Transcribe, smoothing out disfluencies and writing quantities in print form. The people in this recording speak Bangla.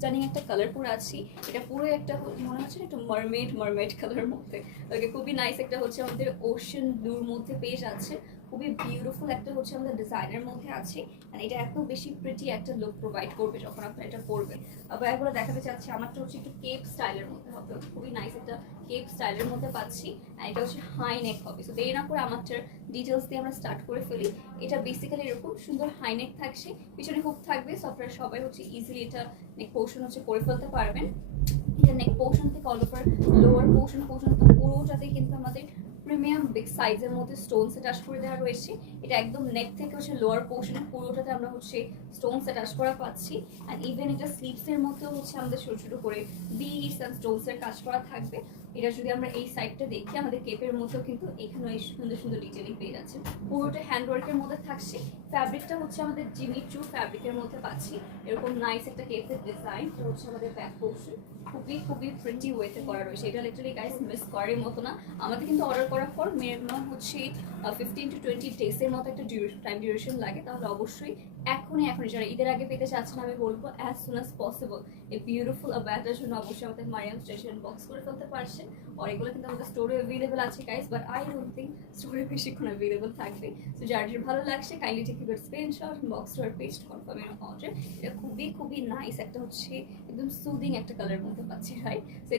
স্টানিং একটা কালার পরে আছি। এটা পুরো একটা মনে হচ্ছে একটু মারমেড কালারের মধ্যে। ওকে, খুবই নাইস একটা হচ্ছে আমাদের ওশান ব্লুর মধ্যে পেয়ে যাচ্ছে। খুবই বিউটিফুল একটা হচ্ছে আমাদের ডিজাইনের মধ্যে আছে। আর এটা এত বেশি প্রিটি একটা লুক প্রোভাইড করবে যখন আপনারা এটা পরবেন। আবার এগুলো দেখাতে চাচ্ছি, আমারটা হচ্ছে একটু কেপ স্টাইলের মধ্যে হবে, খুবই নাইস একটা কেপ স্টাইলের মধ্যে পাচ্ছি। আর এটা হচ্ছে হাই নেক হবে। সো দেরি না করে আমারটার ডিটেলস দিয়ে আমরা স্টার্ট করে ফেলি। এটা বেসিক্যালি এরকম সুন্দর হাই নেক থাকছে, পিছনে হুক থাকবে। সো আপনারা সবাই হচ্ছে ইজিলি এটা নেক পোর্শন হচ্ছে করে ফেলতে পারবেন। এটা নেক পোর্শন থেকে অল ওভার লোয়ার পোর্শন পর্যন্ত পুরোটাতে কিন্তু আমাদের প্রিমিয়াম বিগ সাইজের মধ্যে স্টোনস অ্যাটাচ করে দেওয়া রয়েছে। এটা একদম নেক থেকে হচ্ছে লোয়ার পোর্শনে পুরোটাতে আমরা হচ্ছে স্টোনস অ্যাটাচ করা পাচ্ছি। অ্যান্ড ইভেন এটা স্লিভসের মধ্যেও হচ্ছে আমাদের ছোটো ছোটো করে বিডস অ্যান্ড স্টোনসের কাজ করা থাকবে। এটা যদি আমরা এই সাইডটা দেখি, আমাদের কেপের মধ্যেও কিন্তু এখানে এই সুন্দর সুন্দর ডিটেলিং পেয়ে যাচ্ছে। পুরোটা হ্যান্ডওয়ার্কের মধ্যে থাকছে। ফ্যাব্রিকটা হচ্ছে আমাদের জিমি ট্রু ফ্যাব্রিকের মধ্যে পাচ্ছি। এরকম নাইস একটা কেপের ডিজাইন হচ্ছে আমাদের ব্যাক পোর্শন, খুবই খুবই প্রিটি ওয়েতে করা রয়েছে। এটা লিটারালি গাইস মিস করার মতো না। আমাদের কিন্তু অর্ডার করার পর মিনিমাম হচ্ছে 15 to 20 ডেজের মতো একটা টাইম ডিউরেশন লাগে। তাহলে অবশ্যই এখনই যারা ঈদের আগে পেতে চাচ্ছেন, আমি বলবো অ্যাজ সুন অ্যাজ পসিবল এই বিউটিফুল আবায়াটার জন্য অবশ্যই আমাদের মারিয়াম স্টেশন বক্স করে ফেলতে পারছেন। আর এগুলো কিন্তু আমাদের স্টোরে অ্যাভেলেবল আছে guys, but I don't think স্টোরে বেশিক্ষণ অ্যাভেলেবল থাকবে। সো যার যার ভালো লাগছে kindly take your screenshot, box আর পেস্ট কনফার্ম ইউর অর্ডার। এটা খুবই খুবই নাইস একটা হচ্ছে একদম সুদিং একটা কালারের মধ্যে পাচ্ছি, রাইট?